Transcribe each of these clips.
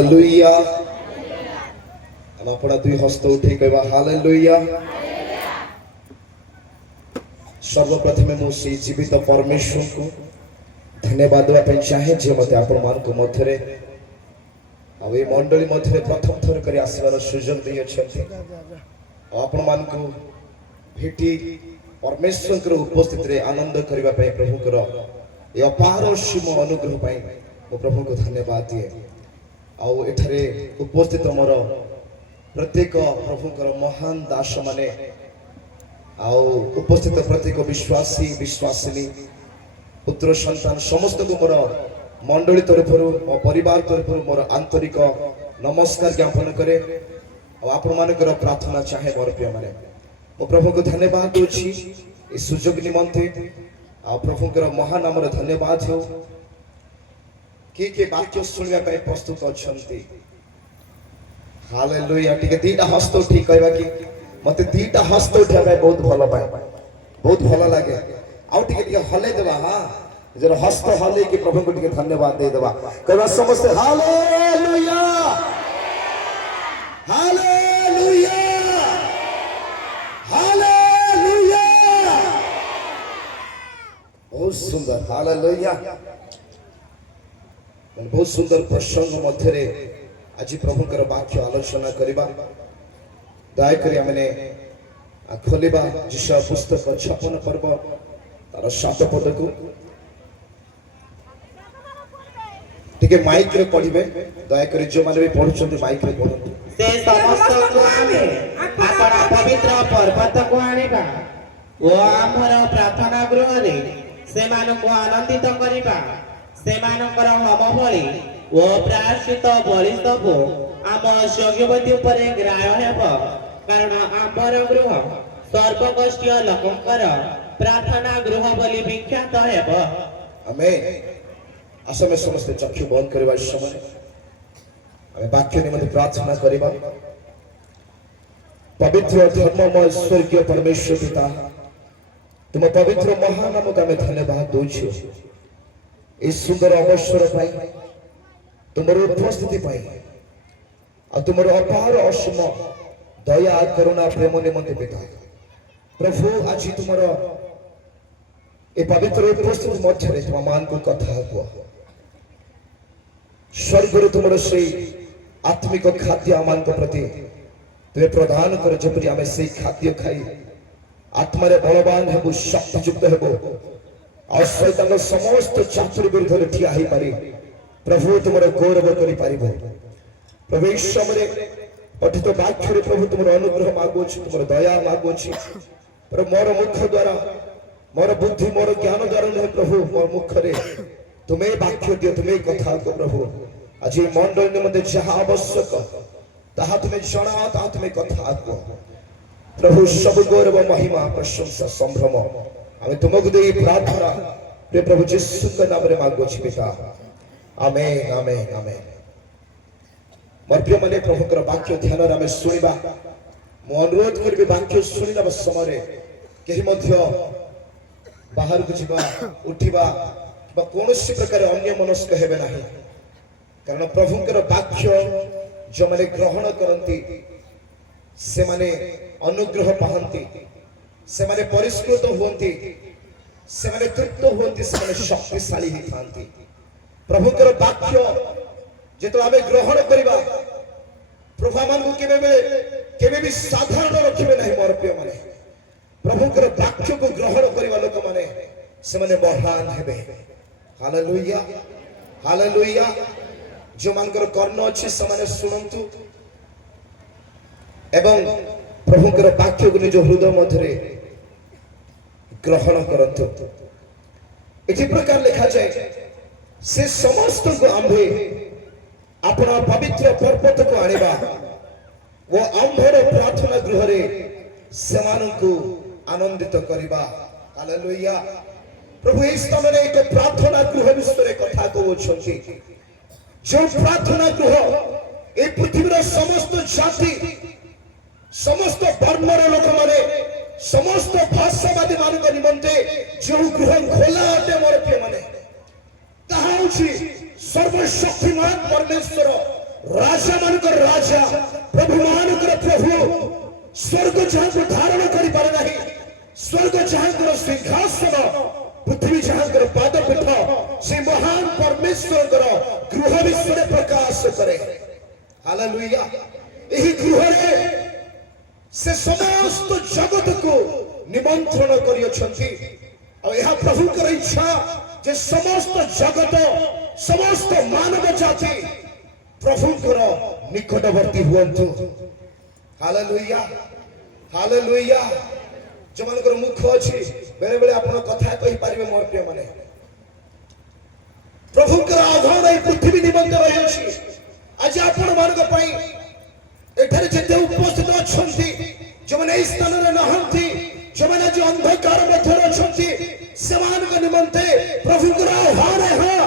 Hallelujah हम अपना दुई हस्त उठे कहवा हालेलुया सर्वप्रथमे मु से जीवित परमेश्वर को धन्यवाद देवा चाहे जे मते आपण मान को मध्यरे आ ए मंडली मध्यरे प्रथम थर करी आसीबार सुजोग दै छथि आपण मान को भेटी परमेश्वर के उपस्थित रे आनंद करबा पय प्रभु कर ए अपार सीम अनुग्रह पय मो प्रभु को धन्यवाद दिए आउ एठारे उपस्थित मोर प्रत्येक प्रभु कर महान दास माने आउ उपस्थित प्रत्येक विश्वासी विश्वासिनी पुत्र संतान समस्त को मोर मंडली तरफ मो परिवार तरफ मोर आंतरिक नमस्कार ज्ञापन करे आपण मानकर प्रार्थना चाहे मोर प्रिय माने मो प्रभु को धन्यवाद दोछि ए सुजोग निमंते आ प्रभु कर महान नाम धन्यवाद हो के वाक्य सुनिया पय प्रस्तुत अछंती हालेलुया टिके दीटा हस्त ठीक कहबा कि मते दीटा हस्त उठा बहुत भलो पाए बहुत भलो लागे आउ टिके हले देबा हां जरा हस्त हले कि प्रभु को टिके धन्यवाद दे देबा कहबा समस्त हालेलुया हालेलुया हालेलुया बहुत सुंदर हालेलुया बहुत सुंदर प्रसंग मध्य आज प्रभु वाक्य आलोचना करवा दयाकोरी आमने खोलिबा जिशा पुस्तक 56 पर्व तार 7 पद को टिके माइक रे पढिबे दयाकोरी जो माने भी पढुछन्ती माइक रे पढନ୍ତୁ से समस्त को आमे आपण पवित्र पर्वत को आनिबा ओ आमर प्रार्थना गृह रे से मानु को आनंदित करिबा से मानकर हम भली ओ प्रायश्चित बलि सब आम यज्ञवेदी उपरे ग्राह्य हेब कारण आमर गृह सर्वगोष्ठीय लोकंकर प्रार्थना गृह बोली विख्यात हेब आमेन असमे समस्त चक्षु बंद करबा समय आमे वाक्य निमंते प्रार्थना करबा पवित्र धर्ममय स्वर्गीय परमेश्वर पिता तुम पवित्र महान नाम का धन्यवाद दोछु इस सुंदर अवसर पाई तुमर उपस्थिति पाई आ तुमर अपार असीम दया करुणा प्रेम निमंते पिता प्रभु आज तुमर ए पवित्र उपस्थिति मध्य तुम मान को कथा हुआ स्वर्ग तुमर से आत्मिक खाद्य आमान को प्रति तुम्हें प्रदान कर जपरी आमे से खाद्य खाई आत्मा रे बलवान हेबु शक्तियुक्त हेबु और शैतान समस्त चातुर विरुद्ध ठिया ही पारी प्रभु तुमर गौरव करि पारिबो प्रभु इस समय पठित वाक्य रे प्रभु तुमर अनुग्रह मागो छी तुमर दया मागो छी प्रभु मोर मुख द्वारा मोर बुद्धि मोर ज्ञान द्वारा नहीं प्रभु मोर मुख रे तुम्हें वाक्य दियो तुम्हें कथा को प्रभु आज मंडल निमंते जहाँ आवश्यक ताहा तुम्हें जणा ताहा तुम्हें कथा को प्रभु सब गौरव महिमा प्रशंसा संभ्रम आमे तुमको दे प्रार्थना प्रिय प्रभु यीशु के नाम रे मांगो छी पिता आमेन आमेन आमेन मोर प्रिय माने प्रभु कर वाक्य ध्यान रे आमे सुनिबा मो अनुरोध करबे वाक्य सुनिबा समय रे केही मध्य बाहर को जिबा उठिबा बा कोनोसी प्रकार अन्य मनस्क हेबे नाही कारण प्रभु कर वाक्य जो माने ग्रहण करंती से माने अनुग्रह पाहंती से माने परिष्कृत होंती से माने तृप्त होंती से माने शक्तिशाली ही थांती प्रभु कर वाक्य जेतो आमे ग्रहण करिबा प्रभु मान को केबे भी साधारण रखिबे नहीं मोर प्रिय माने प्रभु कर वाक्य को ग्रहण करिबा लोक माने से माने महान हेबे हालेलुया हालेलुया जो मानकर कर्ण अछि से माने सुनंतु एवं प्रभु कर वाक्य को निज हृदय मध्य ग्रहण करंतु इसी प्रकार लिखा जाए से समस्त को आंभे अपना पवित्र पर्वत को आनिबा वो आंभर प्रार्थना गृह रे समान को आनंदित करिबा हालेलुया प्रभु इस समय एक प्रार्थना गृह विषय कथा कहउछंती जो प्रार्थना गृह ए पृथ्वीर समस्त जाति समस्त वर्णर लोक माने समस्त भाषावादी मान निमंते जो गृह खोला अटे मोर प्रिय माने ताहा सर्वशक्तिमान परमेश्वर राजा मानकर राजा प्रभु मानकर प्रभु स्वर्ग जहां धारण कर पारे नहीं स्वर्ग जहां सिंहासन पृथ्वी जहां पादपीठ से महान परमेश्वर गृह विश्व प्रकाश करे हालेलुया यही गृह से समस्त जगत को निमंत्रण करियछंती और यह प्रभुकर इच्छा जे समस्त जगत समस्त मानव जाति प्रभुकर निकटवर्ती हुअन्तु हालेलुया हालेलुया जो मानकर मुख अछि बेले बेले आपण कथा कहि पारिबे मोर प्रिय माने प्रभुकर आधार ए पृथ्वी निबंध रहि अछि आज आपण मानक पई एठारे जेते उपस्थित अछंती जो माने ए स्थान रे नहंती जो माने जो अंधकार मध्य अछंती समान का निमंते प्रभुकर आह्वान है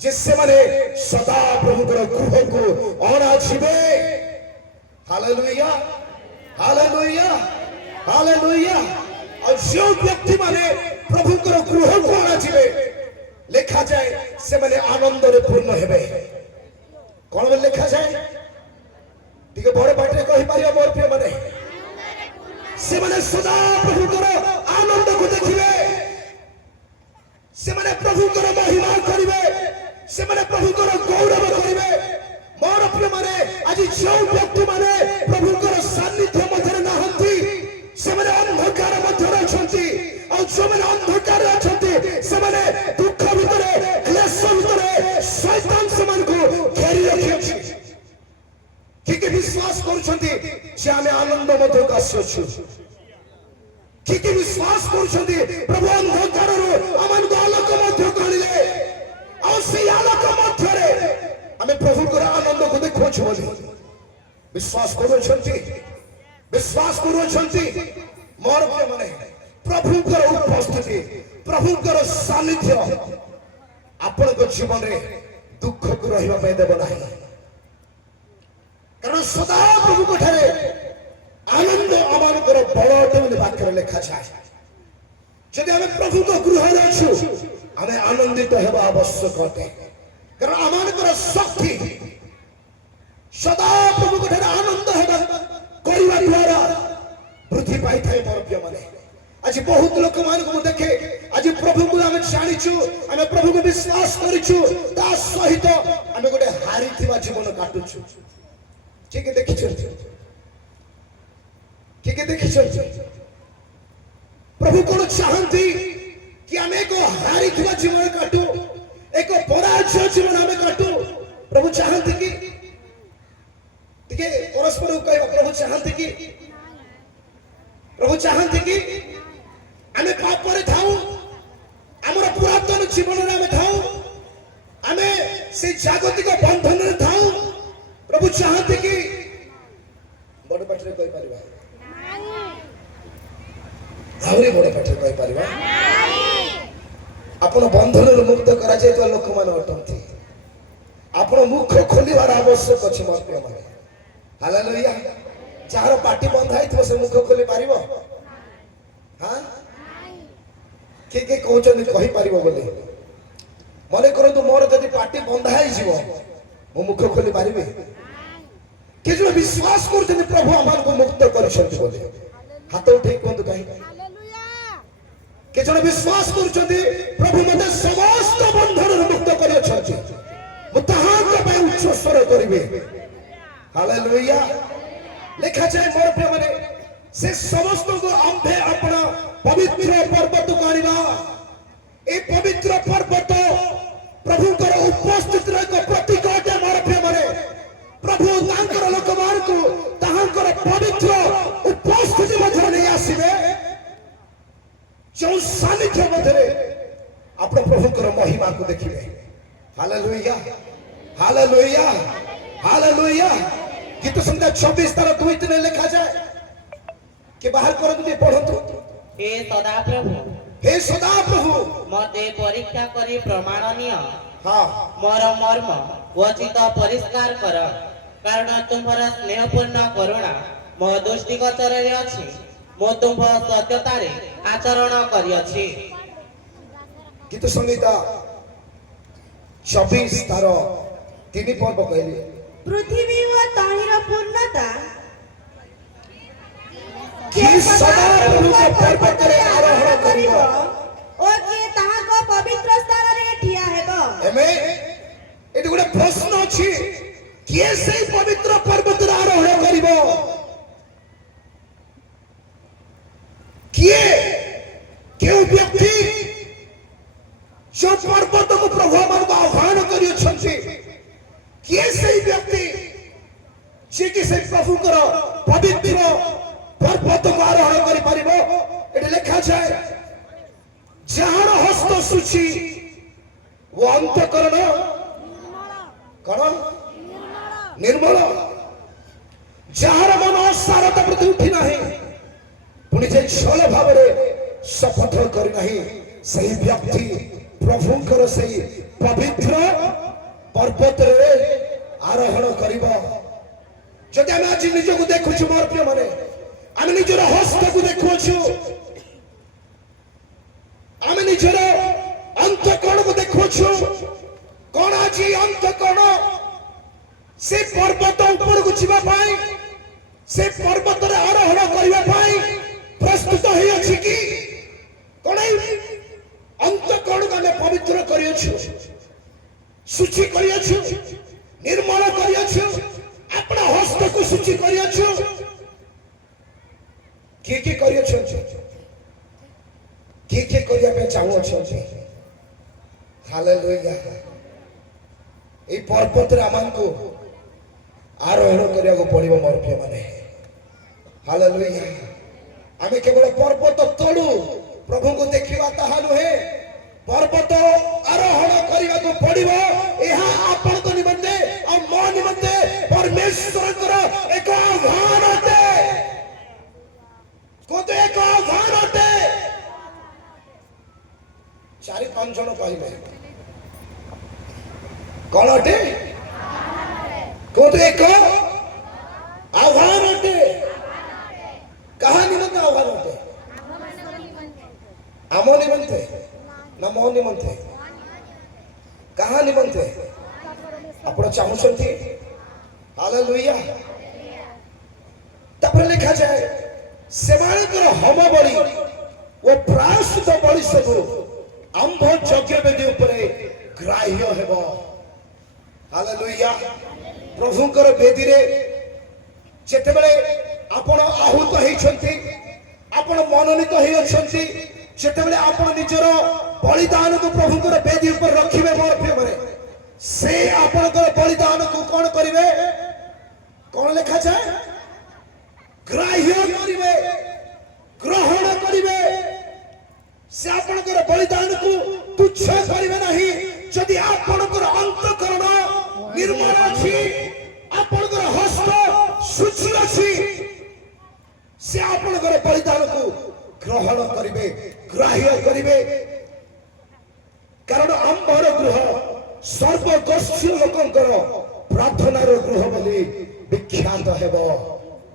जिससे माने सदा प्रभुकर गृह को अणा छिबे हालेलुया हालेलुया हालेलुया और जो व्यक्ति माने प्रभुकर गृह को अणा छिबे लिखा जाए से माने आनंद रे पूर्ण हेबे कोन में लिखा जाए ठीक बड़ बाटे कहि पारिया मोर प्रिय माने से माने सदा प्रभुकर आनंद को देखिबे से माने प्रभुकर महिमा करिवे से माने प्रभुकर गौरव करिवे मोर प्रिय माने आज जो व्यक्ति माने प्रभुकर सान्निध्य मध्य नहंती से माने अंधकार मध्य अछंती और जो माने अंधकार अछंती से माने दुख भितरे क्लेश भितरे शैतान समान को घेरी रखिछि कि विश्वास करूछंती जे आमे आनंद मध्य कास्य छु कि विश्वास करूछंती प्रभु अंधकार आमन को आलोक मध्य काढिले और से आलोक मध्य रे आमे प्रभु को आनंद को देखो छु विश्वास करूछंती मोर के माने प्रभु को उपस्थिति प्रभु को सानिध्य आपण को जीवन रे दुख को रहिबा पे देबो नाही कारण सदा प्रभु को ठारे आनंद आमान कर बड़टे बोली वाक्य लिखा जाए जदि हमें प्रभु को गृह रे छु हमें आनंदित हेबा आवश्यक अटे कारण आमान कर शक्ति सदा प्रभु को ठारे आनंद हेबा करिवा द्वारा वृद्धि पाई थाए मोर प्रिय माने आज बहुत लोक मान को देखे आज प्रभु को हमें जानि छु हमें प्रभु को विश्वास करि छु ता सहित हमें गोटे हारी थिबा जीवन काटु छु ठीक देखि छु ठीक देखि छु प्रभु को चाहती कि हमें एक हारी थिबा जीवन काटू एक पराजय जीवन हमें काटू प्रभु चाहती कि ठीक है परस्पर कहबा प्रभु चाहती कि हमें पाप रे थाऊ हमर पुरातन जीवन रे हमें थाऊ हमें से जागतिक बंधन रे थाऊ प्रभु चाहते कि बड़ पाटरे कहि परिबा आवरे बड़ पाटरे कहि परिबा आपण बंधन रे मुक्त करा जाय तो लोक मान अटंती आपण मुख खोलिबार आवश्यक अछि मोर प्रिय माने हालेलुया जार पाटी बंधाई थो से मुख खोली पारिबो हां के कहउछन कहि पारिबो बोले मने करंतु मोर जदि पाटी बंधाई जीवो मो मुख खोली पारिबे के जो विश्वास करछन प्रभु आमान को मुक्त करछन बोले हाथ उठे कोंद कहि हालेलुया के जो विश्वास करछन प्रभु मते समस्त बंधन मुक्त करछन मो ताहा के पे उच्च स्वर करिवे हालेलुया लिखा जाए मोर प्रिय माने से समस्त को आंभे अपना पवित्र पर्वत को आनिबा ए पवित्र पर्वत प्रभु कर उपस्थित रे को प्रतीक अटे मोर प्रिय माने प्रभु तांकर लोकमान को तांकर पवित्र उपस्थिति मध्य नहीं आसीबे जो सानिध्य मध्य आपण प्रभु कर महिमा को देखिबे हालेलुया हालेलुया हालेलुया गीत संख्या 26 तार 2-3 लिखा जाए कि बाहर करत दे पढंतु हे सदा प्रभु मते परीक्षा करी प्रमाणनीय हां मोर मर्म वचित परिष्कार कर कारण तुम्हारा स्नेहपूर्ण करुणा मो दृष्टिगोचर रे अछि मो तुम सत्यता रे आचरण करी अछि गीत संहिता 26 तार 3 पर्व कहले ପୃଥିବୀ ଓ ତହିଁର ପୂର୍ଣ୍ଣତା କିଏ ସଦାପ୍ରଭୁଙ୍କ ପର୍ବତରେ ଆରୋହଣ କରିବ ଓ କିଏ ତାହାଙ୍କ ପବିତ୍ର ସ୍ଥାନରେ ଠିଆ ହେବ। ଏମେ ଏଠି ଗୋଟେ ପ୍ରଶ୍ନ ଅଛି କିଏ ସେଇ ପବିତ୍ର ପର୍ବତରେ ଆରୋହଣ କରିବ କିଏ କେଉଁ ବ୍ୟକ୍ତି जो पर्वत को प्रभु आमको आह्वान करियछन्ति किए सेई व्यक्ति जे कि से प्रभुकर पवित्र पर्वत को आरोहण करि परिबो एटे लिखा जाय जहार हस्त सूची वो अंतकरण कण निर्मल जहार मन सारता प्रति उठी नाही पुनि जे छल भावरे शपथ करि नाही सही व्यक्ति प्रभुंकर सही पवित्र पर्वत रे आरोहण करिबा जदि हम आज निज को देखुछु मोर प्रिय माने हम निजर हस्त को देखुछु हम निजर अंतकरण को देखुछु कोन आज अंतकरण से पर्वत ऊपर को छिबा पाई से पर्वत रे आरोहण करिबा पाई प्रस्तुत होई अछि कि कोन अंतकरण को हमें पवित्र करियछु शुचि करियछु निर्मल करियछु अपना हस्त को शुचि करियछु के करियछु के करिया पे चाहो छ हालेलुया ए पर्वत रे हमको आरोहण करिया को पड़िबो मोर प्रिय माने हालेलुया आमे केवल पर्वत तळु प्रभु को देखिबा ताहा नुहे पर्वत आरोहण करिबा को पड़िबो एहा आपन को निमंते और मो निमंते परमेश्वर कर एक आह्वान अटे को तो एक आह्वान अटे 4-5 जन कहिबे कोन अटे को तो एक आह्वान अटे कहा निमंते आह्वान अटे आमो निमंते ना मो निमंते कहा निमंते आपण चाहुछंती हालेलुया तपर लिखा जाए सेमानकर होम बलि ओ प्रायश्चित बलि सब आंभ यज्ञ वेदी उपरे ग्राह्य हेबो हालेलुया प्रभुकर वेदी रे जेते बेले आपण आहुत हेछंती आपण मनोनीत हेइ अछंती जेते बेले आपण निजर बलिदान को प्रभुकर वेदी ऊपर रखिबे मोर प्रिय माने से आपनकर बलिदान को कोन करिवे कोन लिखा जाय ग्राह्य करिवे ग्रहण करिवे से आपनकर बलिदान को तुच्छ करिवे नाही जदि आपनकर अंतकरण निर्मल अछि आपनकर हस्त शुचि अछि से आपनकर बलिदान को ग्रहण करिवे ग्राह्य करिवे कारण आंबर गृह सर्वगोष्ठी लोकंकर प्रार्थनार गृह बोली विख्यात हेबो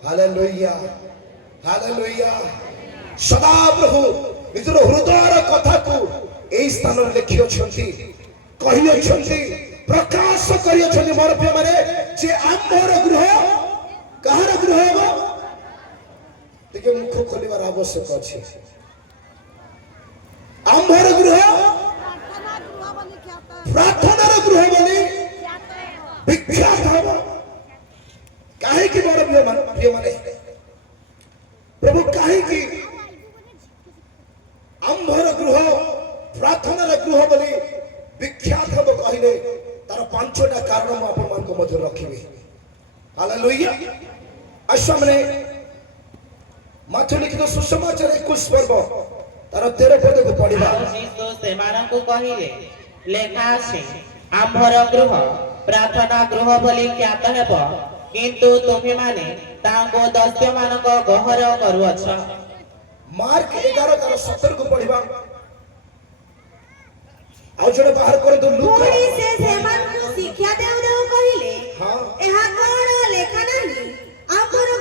हालेलुया हालेलुया सदा प्रभु निजर हृदयर कथा को एई स्थान रे लिखियो छंती कहियो छंती प्रकाश करियो छंती मोर प्रिय माने जे आंबर गृह कहार गृह हेबो देखिए मुख खोलिबार आवश्यक अछि आंबर गृह प्रार्थनार गृह बोली विख्यात हेबो काहे कि मोर प्रिय माने प्रभु काहे कि आंबर गृह प्रार्थनार गृह बोली विख्यात हेबो कहिले तार 5टा कारण म आपन मान को मध्य रखिबे हालेलुया आसामने माथु लिखित सुसमाचार 21 पर्व तार 13 पद को पढिबा जीसु सेमानकु कहिले लेखा अछि आंभर गृह प्रार्थना गृह बोली ख्यात हेबो किंतु तुमे माने तांको दस्यु मानक गहर करूअछ मार्क 11 तार 17 को पढिबा आउ जड़े बाहर कर दो लूक पुणी से सेमानकु शिक्षा देउ देउ कहिले हां एहा कोन लेखा नाही आंभर